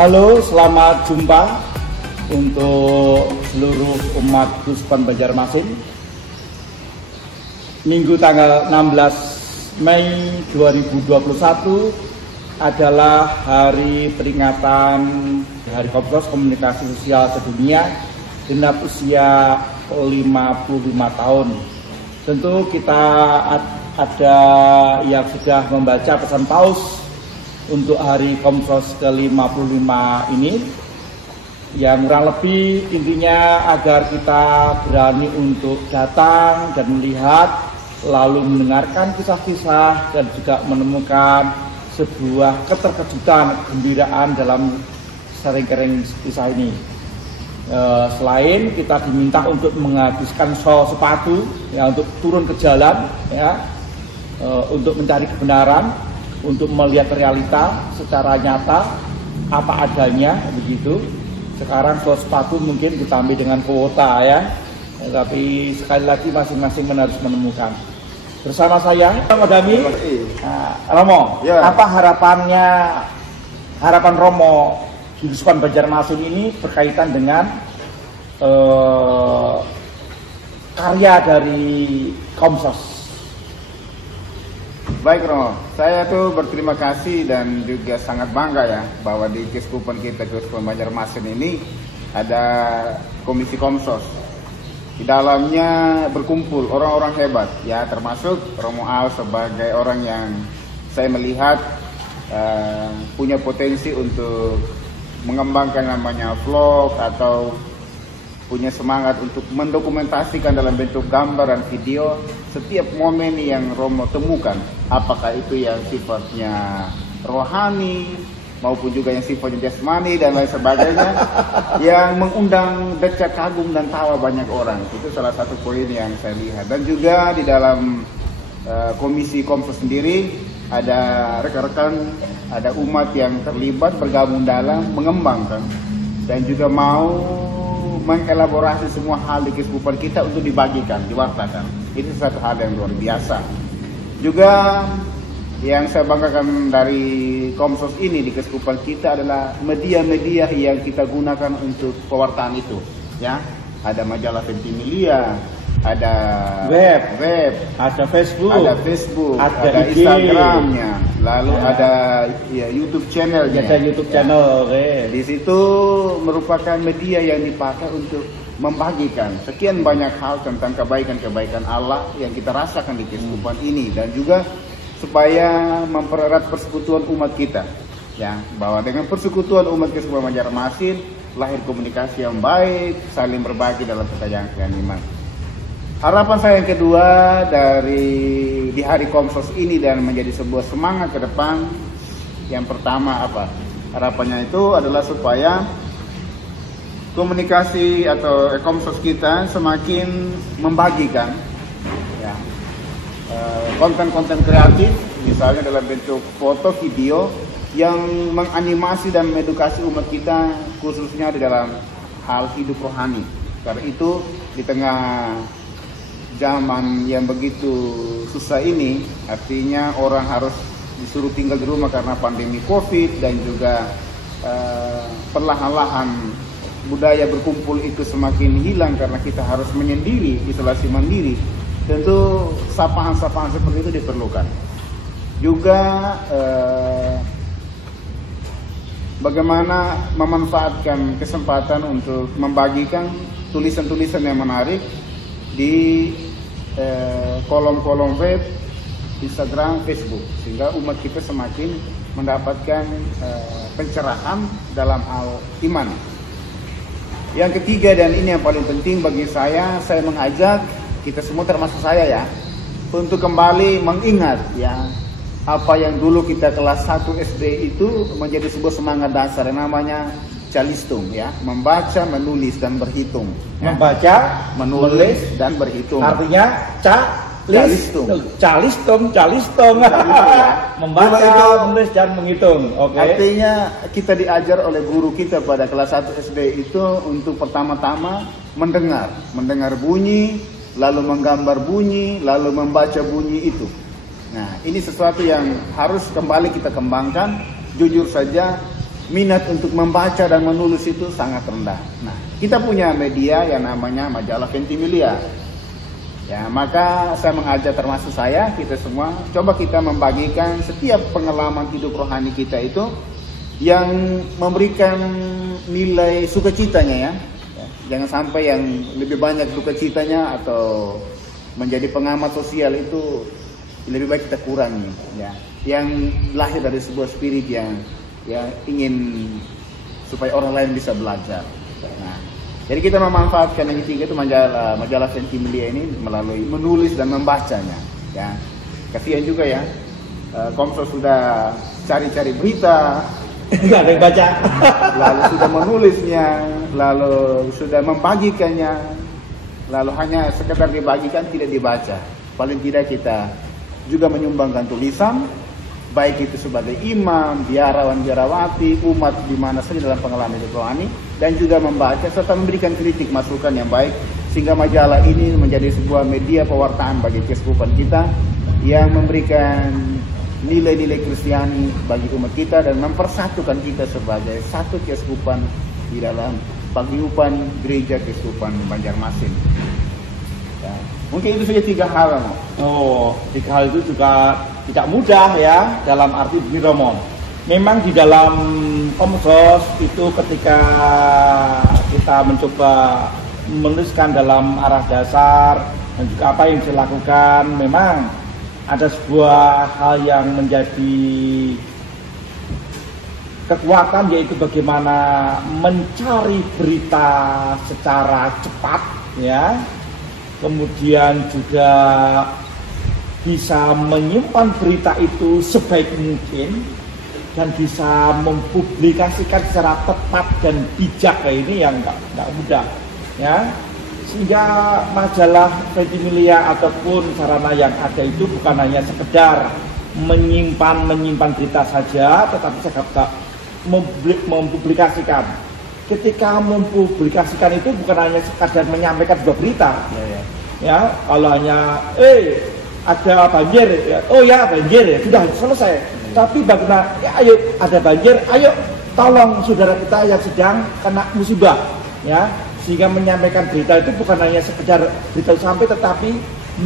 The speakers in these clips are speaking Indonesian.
Halo, selamat jumpa untuk seluruh umat Keuskupan Banjarmasin. Minggu tanggal 16 Mei 2021 adalah hari peringatan Hari Komsos Komunikasi Sosial Sedunia genap usia 55 tahun. Tentu kita ada yang sudah membaca pesan Paus untuk Hari Komsos ke-55 ini, yang kurang lebih intinya agar kita berani untuk datang dan melihat, lalu mendengarkan kisah-kisah dan juga menemukan sebuah keterkejutan, kegembiraan dalam sering-sering kisah ini. Selain kita diminta untuk menghabiskan sol sepatu, ya, untuk turun ke jalan, ya, untuk mencari kebenaran, untuk melihat realita secara nyata apa adanya begitu. Sekarang sol sepatu mungkin ditambah dengan kuota, ya, tapi sekali lagi masing-masing harus menemukan. Bersama saya Romo Dami. Romo, ya. Apa harapan Romo di Keuskupan Banjarmasin ini berkaitan dengan karya dari Komsos? Baik Romo, saya tuh berterima kasih dan juga sangat bangga ya bahwa di Keuskupan kita, Keuskupan Banjarmasin ini ada Komisi Komsos. Di dalamnya berkumpul orang-orang hebat ya, termasuk Romo Al sebagai orang yang saya melihat punya potensi untuk mengembangkan namanya vlog atau punya semangat untuk mendokumentasikan dalam bentuk gambar dan video setiap momen yang Romo temukan, apakah itu yang sifatnya rohani maupun juga yang sifatnya jasmani dan lain sebagainya yang mengundang decak kagum dan tawa banyak orang. Itu salah satu poin yang saya lihat. Dan juga di dalam Komisi Komsos sendiri ada rekan-rekan, ada umat yang terlibat bergabung dalam mengembangkan dan juga mau mengelaborasi semua hal di keuskupan kita untuk dibagikan, diwartakan. Itu satu hal yang luar biasa. Juga yang saya banggakan dari Komsos ini di keuskupan kita adalah media-media yang kita gunakan untuk pewartaan itu. Ya, ada majalah Ventimilia, ada web, ada Facebook, ada Instagramnya, lalu ada ya, YouTube channelnya. Ada YouTube channel. Di situ merupakan media yang dipakai untuk membagikan sekian banyak hal tentang kebaikan-kebaikan Allah yang kita rasakan di keuskupan ini, dan juga supaya mempererat persekutuan umat kita. Ya, bahwa dengan persekutuan umat Keuskupan Banjarmasin lahir komunikasi yang baik, saling berbagi dalam kekayaan iman. Harapan saya yang kedua di Hari Komsos ini dan menjadi sebuah semangat ke depan, yang pertama apa? Harapannya itu adalah supaya komunikasi atau Komsos kita semakin membagikan ya, konten-konten kreatif, misalnya dalam bentuk foto, video yang menganimasi dan mengedukasi umat kita, khususnya di dalam hal hidup rohani. Karena itu di tengah zaman yang begitu susah ini, artinya orang harus disuruh tinggal di rumah karena pandemi COVID, dan juga perlahan-lahan budaya berkumpul itu semakin hilang karena kita harus menyendiri, isolasi mandiri. Tentu sapaan-sapaan seperti itu diperlukan. Juga bagaimana memanfaatkan kesempatan untuk membagikan tulisan-tulisan yang menarik di kolom-kolom web, Instagram, Facebook, sehingga umat kita semakin mendapatkan pencerahan dalam hal iman. Yang ketiga, dan ini yang paling penting bagi saya mengajak kita semua termasuk saya ya, untuk kembali mengingat ya apa yang dulu kita kelas 1 SD itu menjadi sebuah semangat dasar yang namanya calistung ya, membaca, menulis dan berhitung. Ya. Membaca, menulis dan berhitung. Artinya calistung. Membaca, menulis dan menghitung. Oke. Artinya kita diajar oleh guru kita pada kelas 1 SD itu untuk pertama-tama mendengar bunyi, lalu menggambar bunyi, lalu membaca bunyi itu. Nah, ini sesuatu yang harus kembali kita kembangkan. Jujur saja minat untuk membaca dan menulis itu sangat rendah. Nah, kita punya media yang namanya majalah Ventimiglia. Ya, maka saya mengajak termasuk saya, kita semua, coba kita membagikan setiap pengalaman hidup rohani kita itu yang memberikan nilai sukacitanya ya. Jangan sampai yang lebih banyak sukacitanya atau menjadi pengamat sosial itu lebih baik kita kurangi ya. Yang lahir dari sebuah spirit yang ingin supaya orang lain bisa belajar. Nah, jadi kita memanfaatkan yang ketiga itu majalah Ventimiglia ini melalui menulis dan membacanya. Ya, kasihan juga ya, Komsos sudah cari-cari berita, nggak ada yang baca, lalu sudah menulisnya, lalu sudah membagikannya, lalu hanya sekedar dibagikan tidak dibaca. Paling tidak kita juga menyumbangkan tulisan, baik itu sebagai imam, biarawan, biarawati, umat di mana saja dalam pengalaman hidup rohani, dan juga membaca serta memberikan kritik masukan yang baik, sehingga majalah ini menjadi sebuah media pewartaan bagi keuskupan kita yang memberikan nilai-nilai Kristiani bagi umat kita dan mempersatukan kita sebagai satu keuskupan di dalam paguyuban gereja keuskupan Banjarmasin. Ya, mungkin itu saja 3 hal. Oh, 3 hal itu juga tidak mudah ya dalam arti begini Romo. Memang di dalam Komsos itu ketika kita mencoba menuliskan dalam arah dasar dan juga apa yang dilakukan, memang ada sebuah hal yang menjadi kekuatan, yaitu bagaimana mencari berita secara cepat ya, kemudian juga bisa menyimpan berita itu sebaik mungkin dan bisa mempublikasikan secara tepat dan bijak. Ini yang nggak mudah ya. Sehingga majalah Ventimiglia ataupun sarana yang ada itu bukan hanya sekedar menyimpan berita saja, tetapi juga mempublikasikan. Ketika mempublikasikan itu bukan hanya sekadar menyampaikan sebuah berita, ya kalau hanya ada banjir, ya, oh ya banjir ya sudah selesai. Tapi bagaimana? Ya, ayo ada banjir, ayo tolong saudara kita yang sedang kena musibah, ya. Sehingga menyampaikan berita itu bukan hanya sekedar berita sampai, tetapi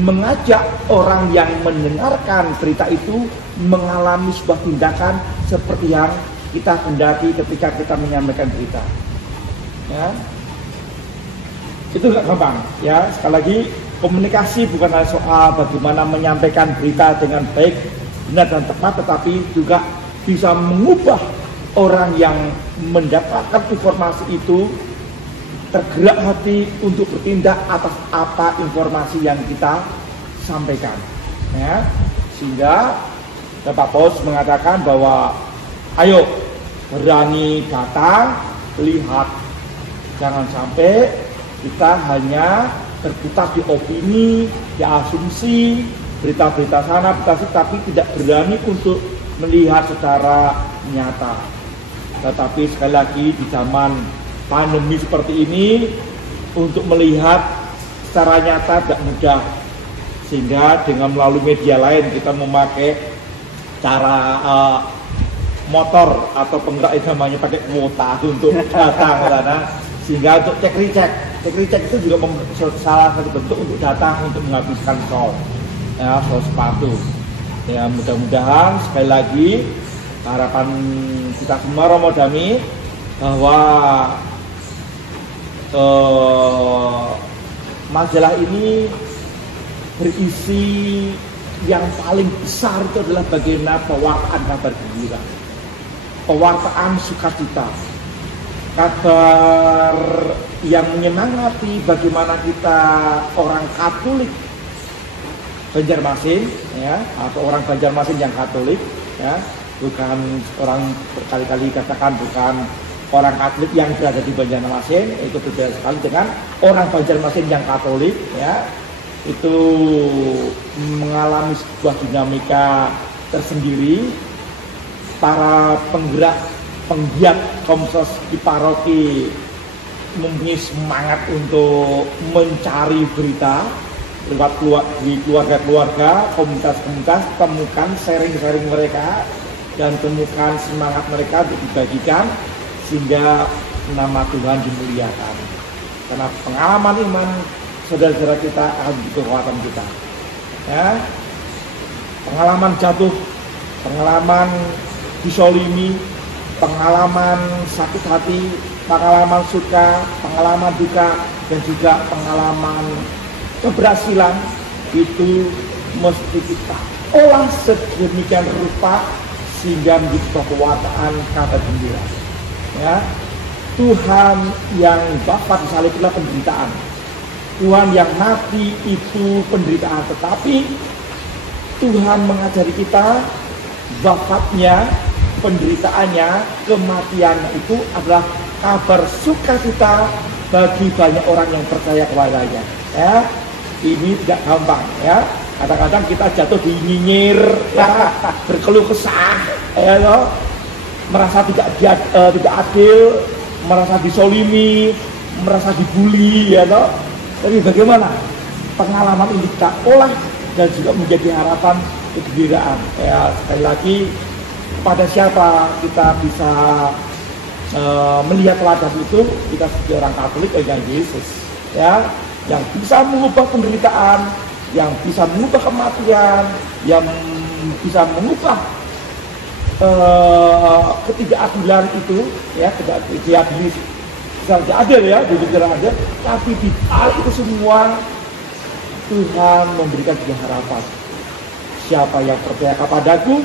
mengajak orang yang mendengarkan berita itu mengalami sebuah tindakan seperti yang kita hendaki ketika kita menyampaikan berita. Ya, itu nggak gampang. Ya, sekali lagi komunikasi bukan hanya soal bagaimana menyampaikan berita dengan baik, benar dan tepat, tetapi juga bisa mengubah orang yang mendapatkan informasi itu tergerak hati untuk bertindak atas apa informasi yang kita sampaikan, ya. Sehingga Bapak Paus mengatakan bahwa ayo berani datang, lihat, jangan sampai kita hanya terputar di opini, di asumsi, berita-berita sana, berita sini, tapi tidak berani untuk melihat secara nyata. Tetapi sekali lagi di zaman pandemi seperti ini, untuk melihat secara nyata tidak mudah, sehingga dengan melalui media lain kita memakai cara motor atau penggerak itu namanya pakai kuota untuk datang ke sana, sehingga untuk cek recek itu juga salah satu bentuk untuk datang untuk menghabiskan sol sepatu. Ya, mudah-mudahan sekali lagi harapan kita semua Romo Dami bahwa majalah ini berisi yang paling besar itu adalah bagaimana pewartaan kabar gembira, pewartaan sukacita, kabar yang menyemangati bagaimana kita orang Katolik Banjarmasin, ya, atau orang Banjarmasin yang Katolik, ya, bukan orang berkali-kali katakan bukan orang Katolik yang berada di Banjarmasin, itu berbeda sekali dengan orang Banjarmasin yang Katolik, ya, itu mengalami sebuah dinamika tersendiri. Para penggiat Komsos di paroki mempunyai semangat untuk mencari berita lewat di keluarga-keluarga, komunitas-komunitas, temukan sharing-sharing mereka, dan temukan semangat mereka untuk dibagikan sehingga nama Tuhan dimuliakan. Karena pengalaman iman saudara-saudara kita akan menjadi kekuatan kita. Ya, pengalaman jatuh, pengalaman disolimi, pengalaman sakit hati, pengalaman suka, pengalaman duka, dan juga pengalaman keberhasilan itu mesti kita olah sedemikian rupa sehingga menjadi kekuatan kata gembira. Ya, Tuhan yang wafat di salib itulah penderitaan. Tuhan yang mati itu penderitaan, tetapi Tuhan mengajari kita wafatnya, penderitaannya, kematiannya itu adalah kabar sukacita bagi banyak orang yang percaya kepadanya. Ya, ini tidak gampang. Ya, kadang-kadang kita jatuh di nyinyir, ya, berkeluh kesah, ya, loh, merasa tidak adil, merasa disolimi, merasa dibully, ya, loh. Tapi bagaimana pengalaman ini kita olah dan juga menjadi harapan kegembiraan. Ya, sekali lagi, pada siapa kita bisa melihat teladan itu? Kita sebagai orang Katolik dengan Yesus, ya, yang bisa mengubah penderitaan, yang bisa mengubah kematian, yang bisa mengubah ketidakadilan itu, ya, tidak adil, ya, tidak adil. Tapi di balik itu semua Tuhan memberikan sebuah harapan. Siapa yang percaya kepadaku,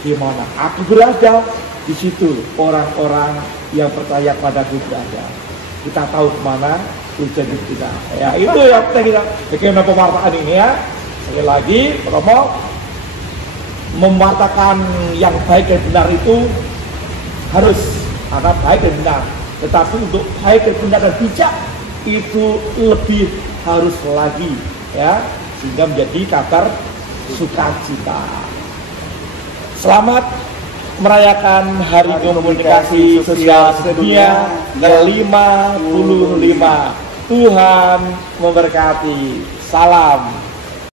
di mana aku berada, di situ orang-orang yang percaya padaku berada. Kita tahu kemana tujuan kita. Ya, itu yang kita bagaimana pewartaan ini, ya. Sekali lagi, Romo, mewartakan yang baik dan benar itu harus, karena baik dan benar. Tetapi untuk baik dan benar dan bijak itu lebih harus lagi, ya, sehingga menjadi kabar sukacita. Selamat merayakan Hari Komunikasi Sosial Sedunia ke-55. Tuhan memberkati. Salam.